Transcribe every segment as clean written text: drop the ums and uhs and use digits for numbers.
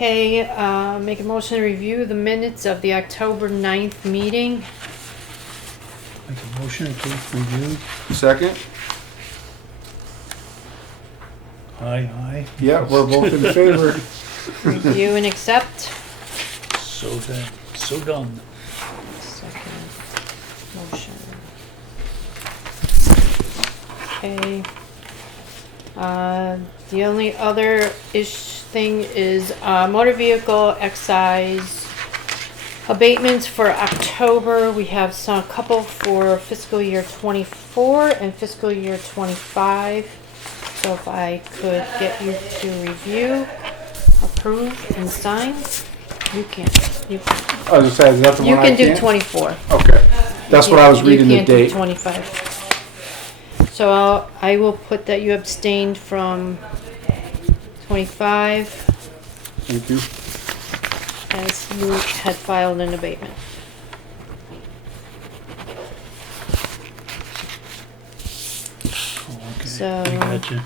Okay, make a motion to review the minutes of the October 9th meeting. Make a motion to review. Second? Aye. Yeah, we're both in favor. Review and accept. So done. So done. Second motion. Okay. The only other thing is motor vehicle excise abatements for October. We have a couple for fiscal year 24 and fiscal year 25. So if I could get you to review, approve, and sign, you can. I was just saying, is that the You one I can do can't? 24. Okay, that's what I was reading the You can't do date. 25. So I will put that you abstained from 25 Thank you. as you had filed an abatement. Oh, okay. So- I gotcha.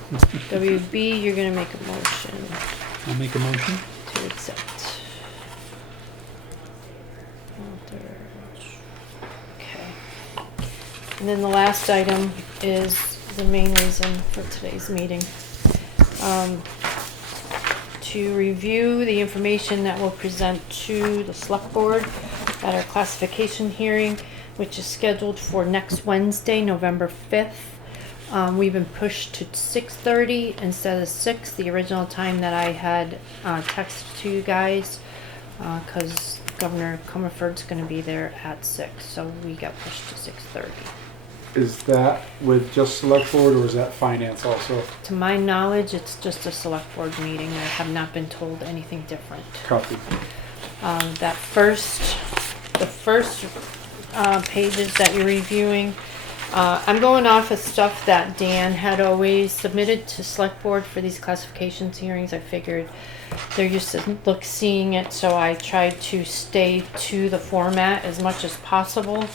WB, you're gonna make a motion I'll make a motion. to accept. Okay. And then the last item is the main reason for today's meeting. To review the information that we'll present to the select board at our classification hearing, which is scheduled for next Wednesday, November 5th. We've been pushed to 6:30 instead of 6, the original time that I had texted to you guys, because Governor Comerford's going to be there at 6, so we got pushed to 6:30. Is that with just select board or is that finance also? To my knowledge, it's just a select board meeting. I have not been told anything different. Copy. The first pages that you're reviewing, I'm going off of stuff that Dan had always submitted to select board for these classifications hearings. I figured they're used to seeing it, so I tried to stay to the format as much as possible.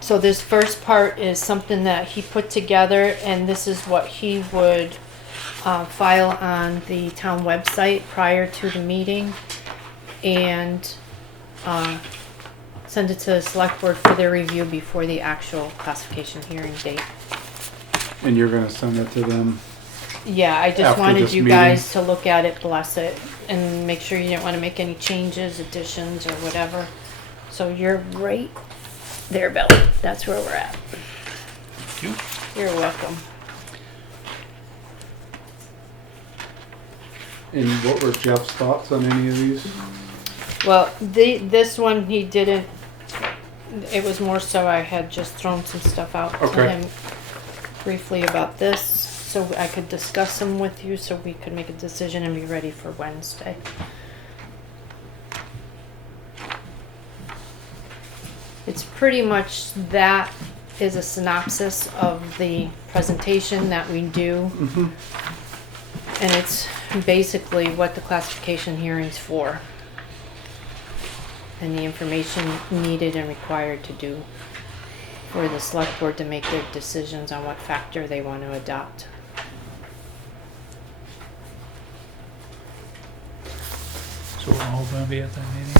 So this first part is something that he put together, and this is what he would file on the town website prior to the meeting, and send it to the select board for their review before the actual classification hearing date. And you're gonna send it to them? Yeah, I just After wanted this you meeting? guys to look at it, bless it, and make sure you didn't want to make any changes, additions, or whatever. So you're right there, Bill. That's where we're at. Thank you. You're welcome. And what were Jeff's thoughts on any of these? Well, this one he didn't. It was more so I had just thrown some stuff out to Okay. him briefly about this, so I could discuss them with you, so we could make a decision and be ready for Wednesday. It's pretty much that is a synopsis of the presentation that we do. Mm-hmm. And it's basically what the classification hearing's for. And the information needed and required to do for the select board to make their decisions on what factor they want to adopt. So we're all gonna be at that meeting?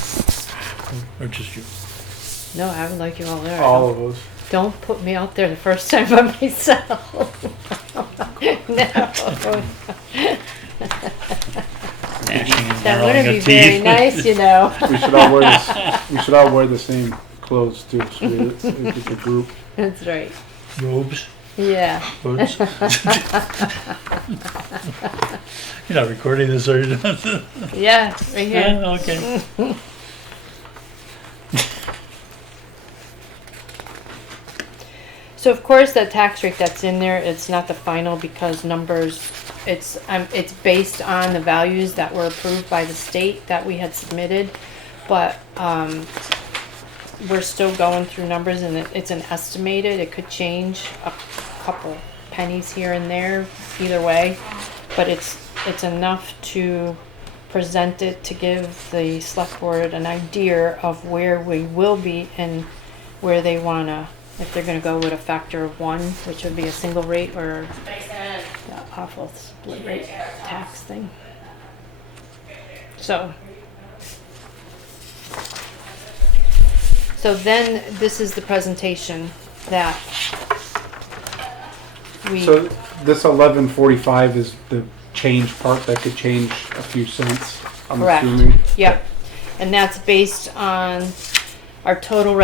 Or just you? No, I would like you all there. All of us. Don't put me out there the first time by myself. No. That wouldn't be very nice, you know. We should all wear the same clothes too, so it's a group. That's right. Robes? Yeah. Hoods? You're not recording this, are you? Yeah, right here. Yeah, okay. So of course that tax rate that's in there, it's not the final because numbers, it's based on the values that were approved by the state that we had submitted, but we're still going through numbers and it's an estimated. It could change a couple pennies here and there either way, but it's enough to present it to give the select board an idea of where we will be and where they wanna, if they're gonna go with a factor of 1, which would be a single rate, or awful split rate tax thing. So then this is the presentation that we, So this 1145 is the change part that could change a few cents, I'm correct. assuming. Yep. And that's based on our total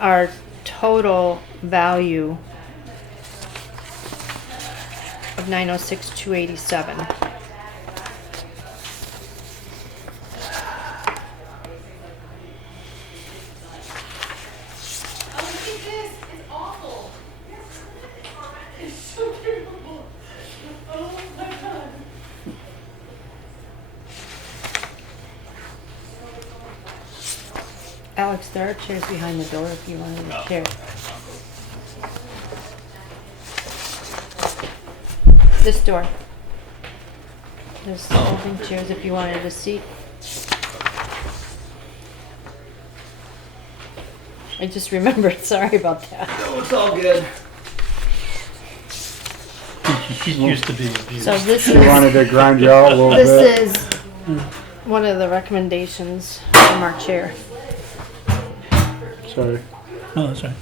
our total value of 906,287. Alex, there are chairs behind the door if you wanted a chair. This door. There's folding chairs if you wanted a seat. I just remembered, sorry about that. No, it's all good. She's used to being abused. So this She wanted is, to grind you out a little bit. this is one of the recommendations from our chair. Sorry. Oh, that's right.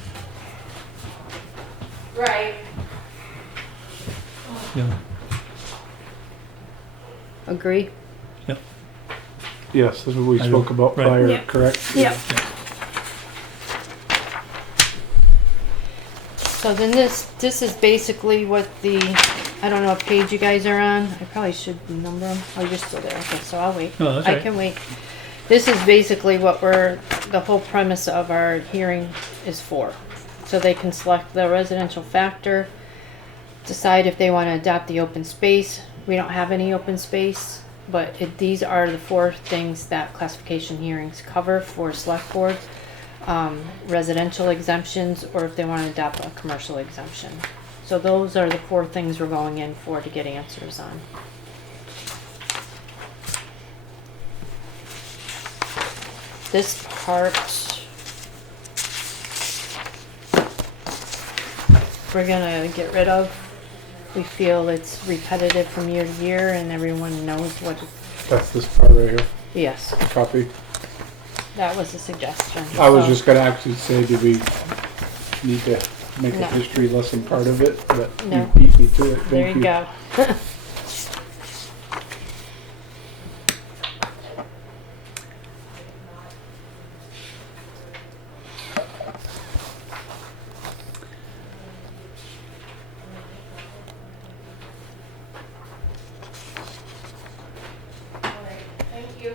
Right. Yeah. Agree? Yep. Yes, this is what we I spoke do. about Right. prior, Yep. correct? Yep. Yeah. So then this is basically what the, I don't know what page you guys are on. I probably should number them. Oh, you're still there. Okay, so I'll wait. No, that's I right. can wait. This is basically what the whole premise of our hearing is for. So they can select the residential factor, decide if they want to adopt the open space. We don't have any open space, but these are the 4 things that classification hearings cover for select board. Residential exemptions, or if they want to adopt a commercial exemption. So those are the 4 things we're going in for to get answers on. This part, we're gonna get rid of. We feel it's repetitive from year to year and everyone knows what, That's this part right here, yes, copy. that was a suggestion. I was So, just gonna actually say, do we need to make No. a history lesson part of it? But No. you beat me to it, there thank you you. go. Thank you.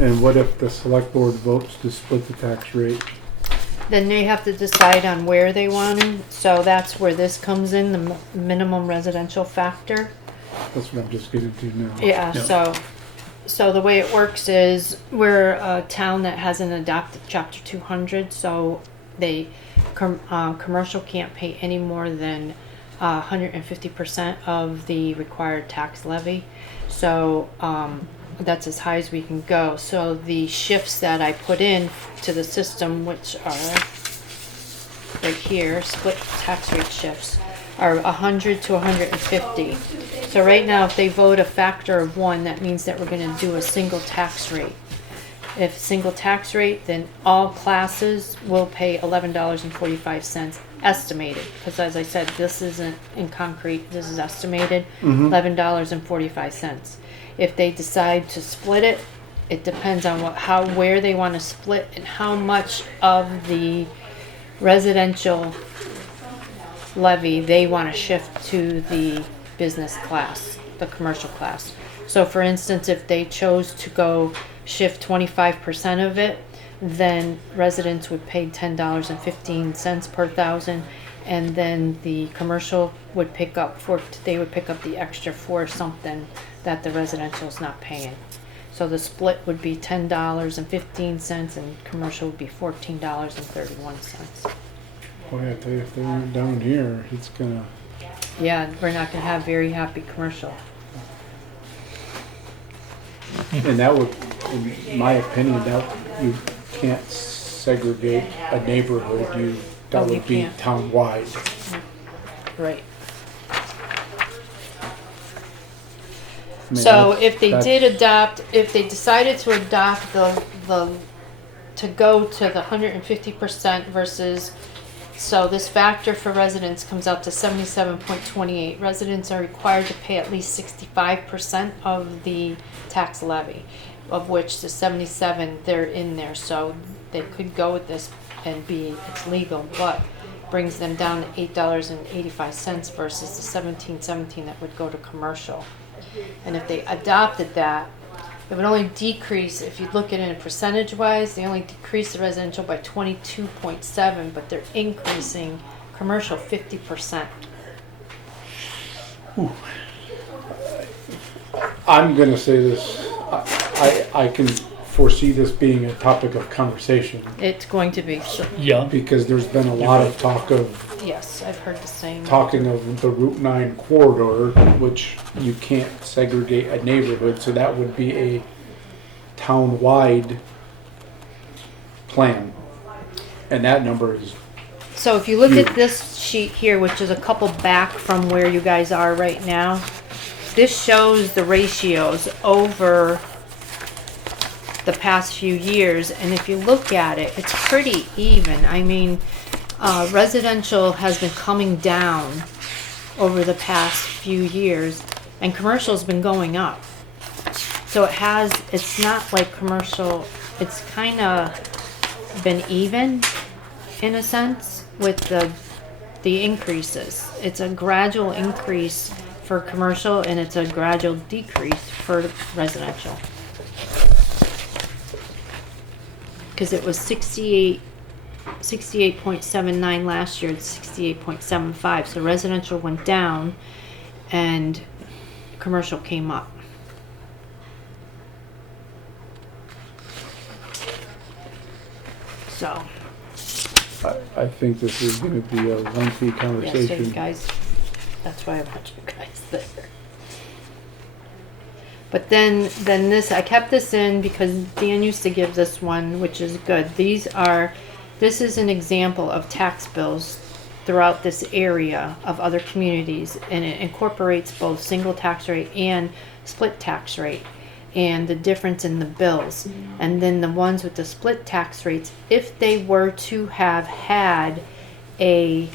And what if the select board votes to split the tax rate? Then they have to decide on where they want to, so that's where this comes in, the minimum residential factor. That's what I'm just getting to now. Yeah, Yeah. so the way it works is we're a town that hasn't adopted chapter 200, so commercial can't pay any more than 150% of the required tax levy. So that's as high as we can go. So the shifts that I put in to the system, which are right here, split tax rate shifts, are 100 to 150. So right now, if they vote a factor of 1, that means that we're going to do a single tax rate. If single tax rate, then all classes will pay $11.45 estimated. Because as I said, this isn't in concrete, this is estimated, $11.45. If they decide to split it, it depends on where they want to split and how much of the residential levy they want to shift to the business class, the commercial class. So for instance, if they chose to go shift 25% of it, then residents would pay $10.15 per thousand, and then the commercial would pick up they would pick up the extra for something that the residential's not paying. So the split would be $10.15 and commercial would be $14.31. Boy, I tell you, if they weren't down here, it's gonna. Yeah, we're not gonna have very happy commercial. And that would, in my opinion, that you can't segregate a neighborhood. That Oh, you would be can't. town-wide. Right. I mean, So that's- if they that's- did adopt, if they decided to adopt to go to the 150% versus, so this factor for residents comes out to 77.28. Residents are required to pay at least 65% of the tax levy, of which the 77, they're in there. So they could go with this and it's legal, but brings them down to $8.85 versus the 17.17 that would go to commercial. And if they adopted that, it would only decrease, if you look at it in percentage wise, they only decrease the residential by 22.7, but they're increasing commercial 50%. I'm gonna say this, I can foresee this being a topic of conversation It's going to be, Yeah, because there's been a lot of talk of yes, I've heard the same. talking of the Route 9 corridor, which you can't segregate a neighborhood, so that would be a town-wide plan. And that number is, So if you look at this sheet here, which is a couple back from where you guys are right now, this shows the ratios over the past few years, and if you look at it, it's pretty even. I mean, residential has been coming down over the past few years, and commercial's been going up. So it's not like commercial, it's kind of been even in a sense with the increases. It's a gradual increase for commercial and it's a gradual decrease for residential. Because it was 68.79 last year, it's 68.75. So residential went down and commercial came up. So, I think this is gonna be a lengthy yeah, so you conversation. guys, that's why I want you guys there. But then this, I kept this in because Dan used to give this one, which is good. This is an example of tax bills throughout this area of other communities, and it incorporates both single tax rate and split tax rate and the difference in the bills. And then the ones with the split tax rates, if they were to have had a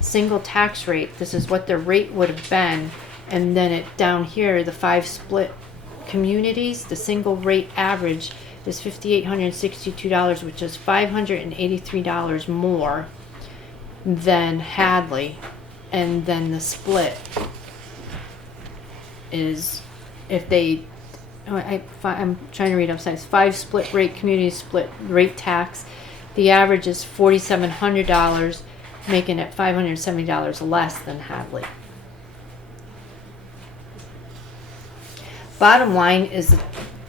single tax rate, this is what the rate would have been. And then it down here, the 5 split communities, the single rate average is $5,862, which is $583 more than Hadley. And then the split is, if they, I'm trying to read upside. 5 split rate communities, split rate tax. The average is $4,700, making it $570 less than Hadley. Bottom line is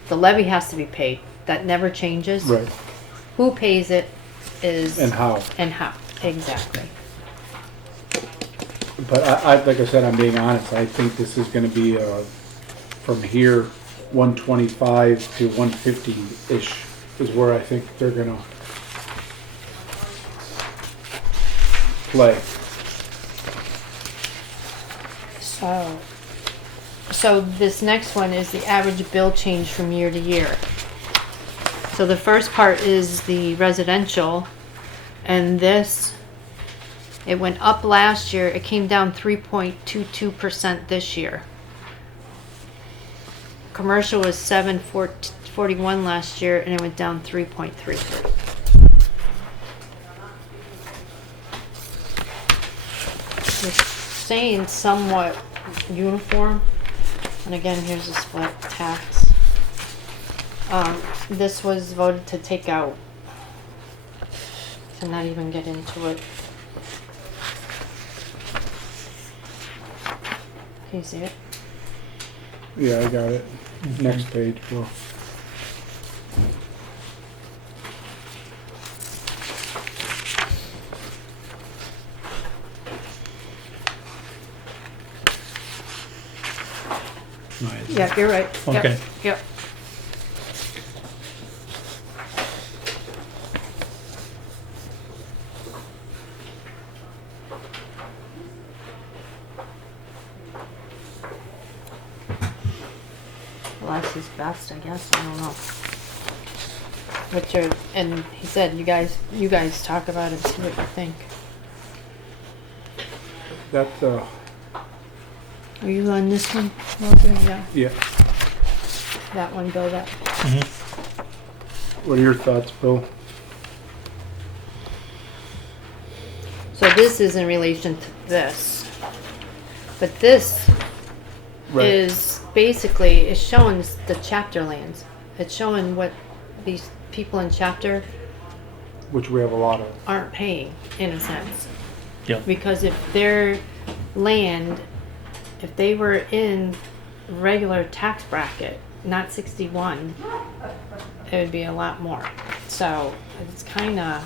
the levy has to be paid. That never changes. Right, Who pays it is and how. Exactly. But like I said, I'm being honest, I think this is gonna be, from here, 125 to 150-ish is where I think they're gonna play. So this next one is the average bill change from year to year. So the first part is the residential, and this, it went up last year, it came down 3.22% this year. Commercial was 7.41 last year, and it went down 3.33. It's saying somewhat uniform, and again, here's the split tax. This was voted to take out, to not even get into it. Can you see it? Yeah, I got it. Next page, Bill. Right. Yeah, you're right. Yep, Okay. Yep. Less is best, I guess. I don't know. And he said, you guys talk about it, see what you think. That, Are you on this one? Okay, yeah. yeah. That one, Bill, that. What are your thoughts, Bill? So this is in relation to this. But this Right. is basically, it's showing the chapter lands. It's showing what these people in chapter Which we have a lot of. aren't paying, in a sense. Yeah. Because if their land, if they were in regular tax bracket, not 61, it would be a lot more. So it's kind of,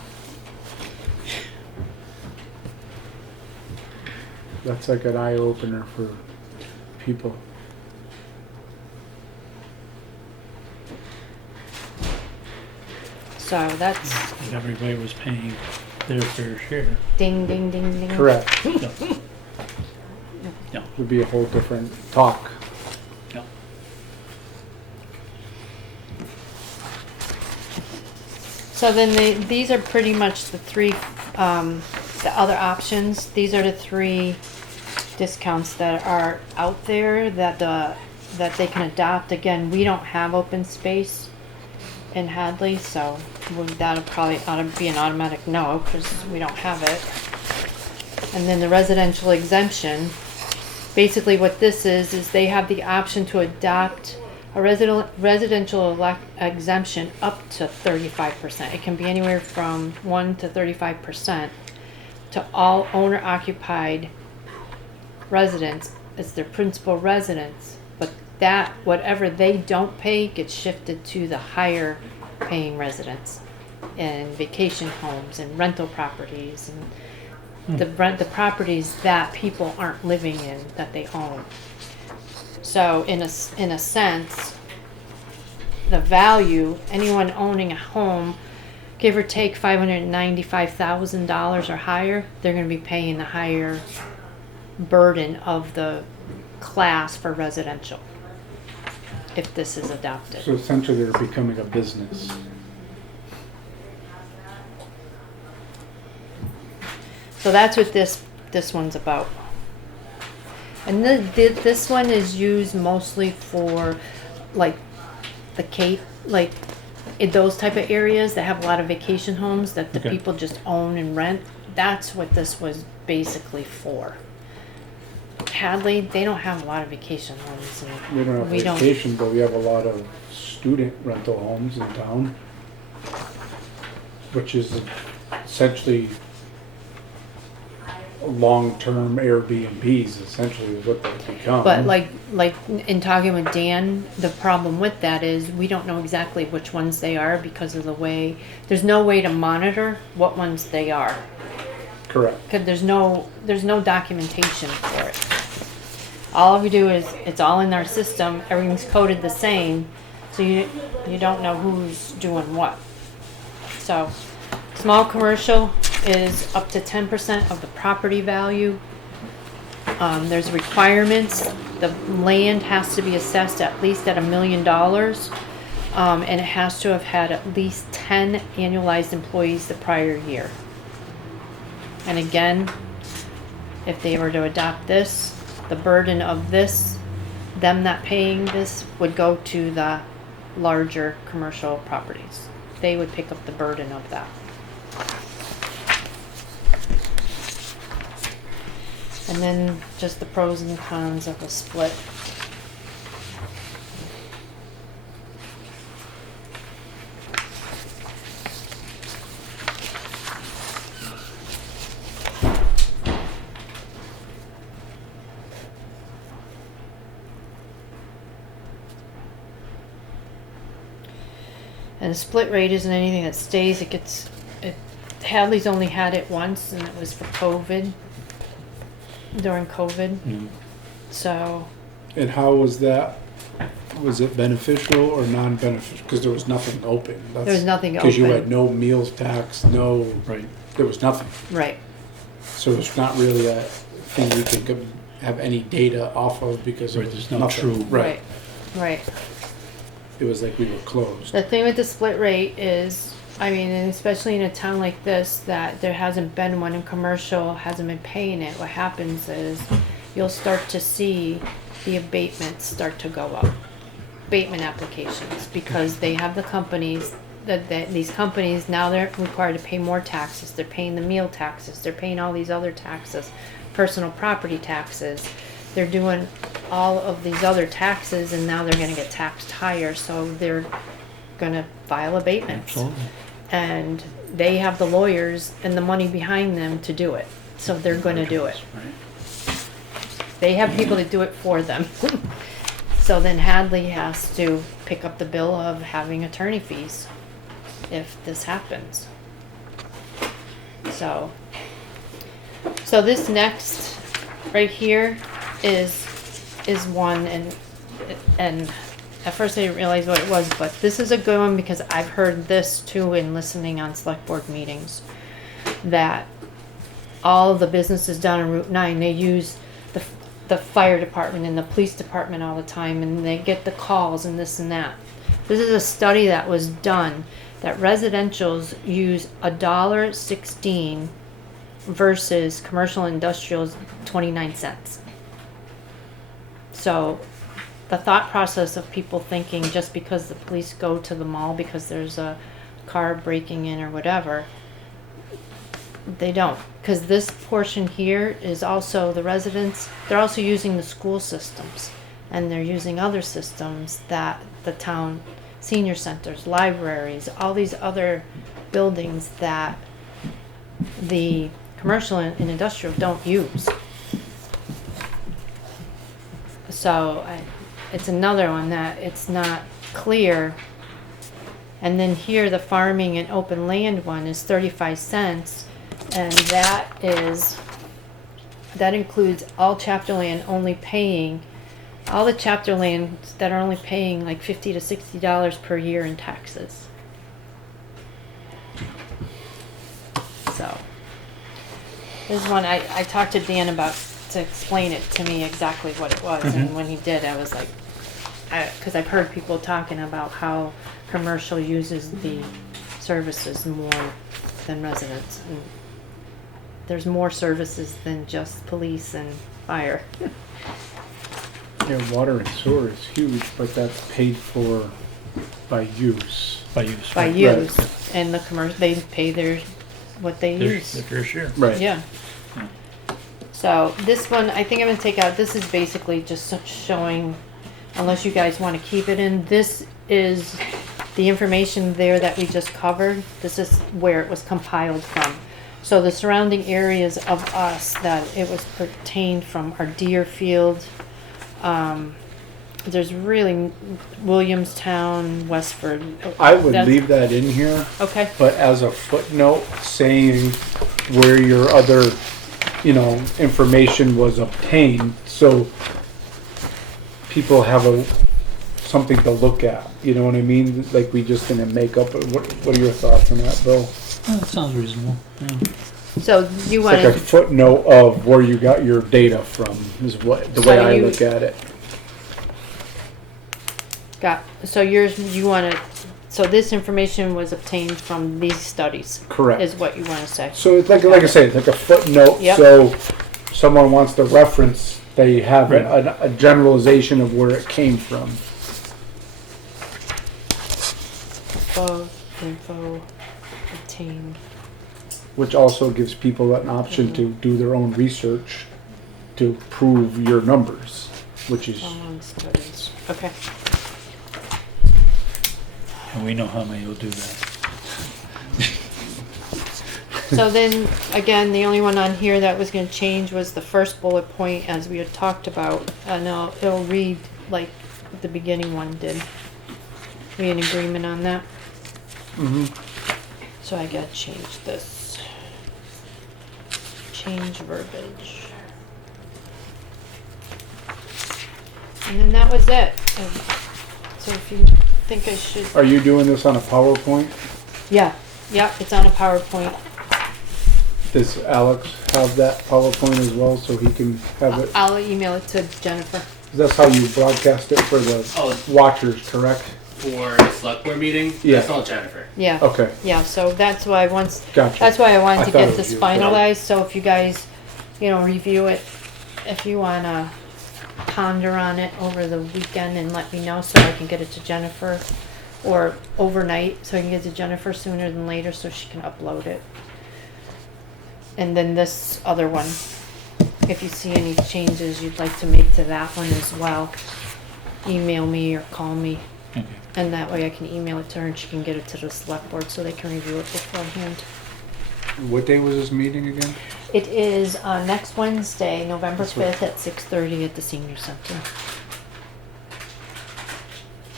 That's like an eye opener for people. so that's And everybody was paying their fair share. ding, ding, ding, ding. Correct. Yeah. Yeah. Would be a whole different talk. Yeah. So then these are pretty much the three, the other options. These are the three discounts that are out there that they can adopt. Again, we don't have open space in Hadley, so that'll probably ought to be an automatic no because we don't have it. And then the residential exemption, basically what this is they have the option to adopt a residential exemption up to 35%. It can be anywhere from 1 to 35% to all owner-occupied residents. It's their principal residence, but that whatever they don't pay gets shifted to the higher paying residents and vacation homes and rental properties and the properties that people aren't living in that they own. So in a sense, the value, anyone owning a home, give or take $595,000 or higher, they're going to be paying the higher burden of the class for residential if this is adopted. So essentially they're becoming a business. So that's what this one's about. And this one is used mostly for like the Cape, like in those type of areas that have a lot of vacation homes that the Okay. people just own and rent. That's what this was basically for. Hadley, they don't have a lot of vacation homes. And We don't have we vacation, but we have a lot of student rental homes in town, which is essentially long-term Airbnbs, essentially is what they become. But like in talking with Dan, the problem with that is we don't know exactly which ones they are because of the way, there's no way to monitor what ones they are. Correct. Because there's no documentation for it. All we do is, it's all in our system, everything's coded the same, so you don't know who's doing what. So, small commercial is up to 10% of the property value. There's requirements. The land has to be assessed at least at $1 million. And it has to have had at least 10 annualized employees the prior year. And again, if they were to adopt this, the burden of this, them not paying this, would go to the larger commercial properties. They would pick up the burden of that. And then just the pros and cons of a split. And the split rate isn't anything that stays, Hadley's only had it once, and it was for COVID, during COVID, so, And how was that? Was it beneficial or non-beneficial? Because there was nothing open. there was nothing Because you had open, no meals tax, no, Right. there was nothing. right, So it's not really a thing we can have any data off of because there Right, was there's no nothing. true- right, right. It was like we were closed. The thing with the split rate is, I mean, and especially in a town like this, that there hasn't been one in commercial, hasn't been paying it, what happens is you'll start to see the abatements start to go up. Abatement applications, because they have the companies, these companies, now they're required to pay more taxes, they're paying the meal taxes, they're paying all these other taxes, personal property taxes. They're doing all of these other taxes, and now they're gonna get taxed higher, so they're gonna file abatements. Absolutely. And they have the lawyers and the money behind them to do it, so they're gonna do it. Right. They have people to do it for them. So then Hadley has to pick up the bill of having attorney fees if this happens. So this next, right here, is one, and at first I didn't realize what it was, but this is a good one because I've heard this too in listening on select board meetings, that all of the businesses down on Route 9, they use the fire department and the police department all the time, and they get the calls and this and that. This is a study that was done that residentials use $1.16 versus commercial and industrials 29 cents. So the thought process of people thinking just because the police go to the mall because there's a car breaking in or whatever, they don't, because this portion here is also the residents, they're also using the school systems, and they're using other systems that the town, senior centers, libraries, all these other buildings that the commercial and industrial don't use. So it's another one that it's not clear. And then here the farming and open land one is 35 cents. And that includes all chapter land only paying, all the chapter lands that are only paying like $50 to $60 per year in taxes. So, this one I talked to Dan about to explain it to me exactly what it was, and when he did, I was like, because I've heard people talking about how commercial uses the services more than residents. And there's more services than just police and fire. Yeah, water and sewer is huge, but that's paid for by use. By use. By right. use, and the commercial, they pay what they Their use. fair share. Right. Yeah. So this one, I think I'm gonna take out, this is basically just showing, unless you guys wanna keep it in, this is the information there that we just covered. This is where it was compiled from. So the surrounding areas of us that it was pertained from are Deerfield, there's really Williamstown, Westford. I would That's- leave that in here, Okay, but as a footnote saying where your other, information was obtained, so people have something to look at. You know what I mean? Like we just gonna make up. What are your thoughts on that, Bill? Oh, that sounds reasonable. Yeah. so you It's like a wanted, footnote of where you got your data from is what the So way I you- look at it. so you wanna, so this information was obtained from these studies, Correct. is what you wanna say? So it's like I say, it's like a footnote. Yep. So someone wants to reference, they have Right. a generalization of where it came from. Info obtained. Which also gives people an option to do their own research to prove your numbers, which is Among studies. Okay. And we know how many will do that. So then, again, the only one on here that was gonna change was the first bullet point, as we had talked about. And it'll read like the beginning one did. We in agreement on that? Mm-hmm. So I gotta change this. Change verbiage. And then that was it. So if you think I should, Are you doing this on a PowerPoint? yeah, it's on a PowerPoint. Does Alex have that PowerPoint as well, so he can have it? I'll email it to Jennifer. That's how you broadcast it for the Oh, watchers, correct? for the select board meeting? Yeah. That's all Jennifer. Yeah. Okay, Yeah, so that's why gotcha. that's why I wanted I to thought it get was this you. finalized, so if you guys, review it, if you wanna ponder on it over the weekend and let me know so I can get it to Jennifer, or overnight, so I can get it to Jennifer sooner than later so she can upload it. And then this other one, if you see any changes you'd like to make to that one as well, email me or call me. Okay. And that way I can email it to her and she can get it to the select board so they can review it beforehand. What day was this meeting again? It is next Wednesday, November That's right. 5th at 6:30 at the senior center.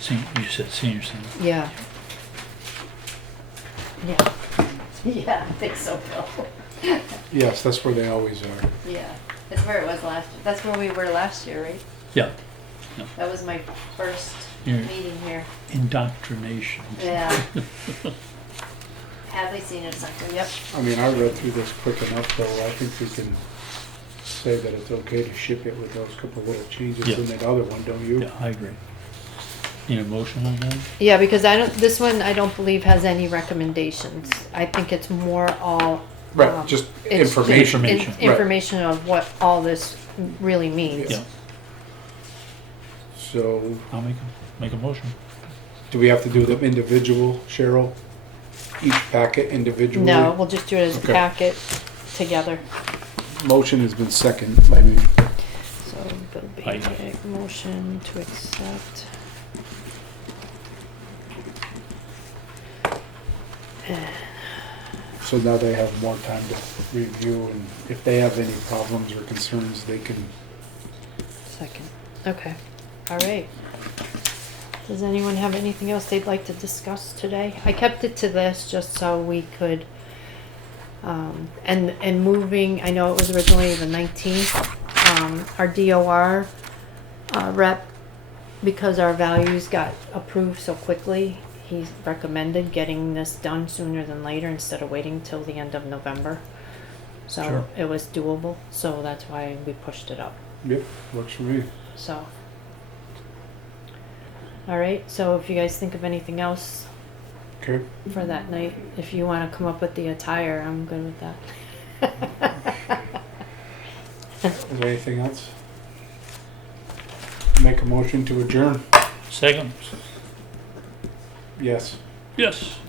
You said senior center. Yeah. Yeah. Yeah, I think so, Bill. Yes, that's where they always are. Yeah, that's where it was last, that's where we were last year, right? Yeah. That was my first Your meeting here. indoctrination. Yeah. Hadley Senior Center, yep. I mean, I read through this quick enough, though. I think we can say that it's okay to ship it with those couple little changes Yeah. in that other one, don't you? Yeah, I agree. Need a motion on that? Yeah, because this one I don't believe has any recommendations. I think it's more all. Right, just it's information. Information. Right. Information of what all this really means. Yeah. So, I'll make a motion. do we have to do them individual, Cheryl? Each packet individually? No, we'll just do it as a Okay. packet together. Motion has been seconded by me. So, Bill Aye. Basic, motion to accept. So now they have more time to review, and if they have any problems or concerns, they can. Second. Okay. All right. Does anyone have anything else they'd like to discuss today? I kept it to this just so we could, and moving, I know it was originally the 19th, our DOR rep, because our values got approved so quickly, he recommended getting this done sooner than later instead of waiting till the end of November. So Sure. it was doable, so that's why we pushed it up. Yep, works for me. So, all right. So if you guys think of anything else Okay. for that night, if you want to come up with the attire, I'm good with that. Is there anything else? Make a motion to adjourn. Second? Yes. Yes.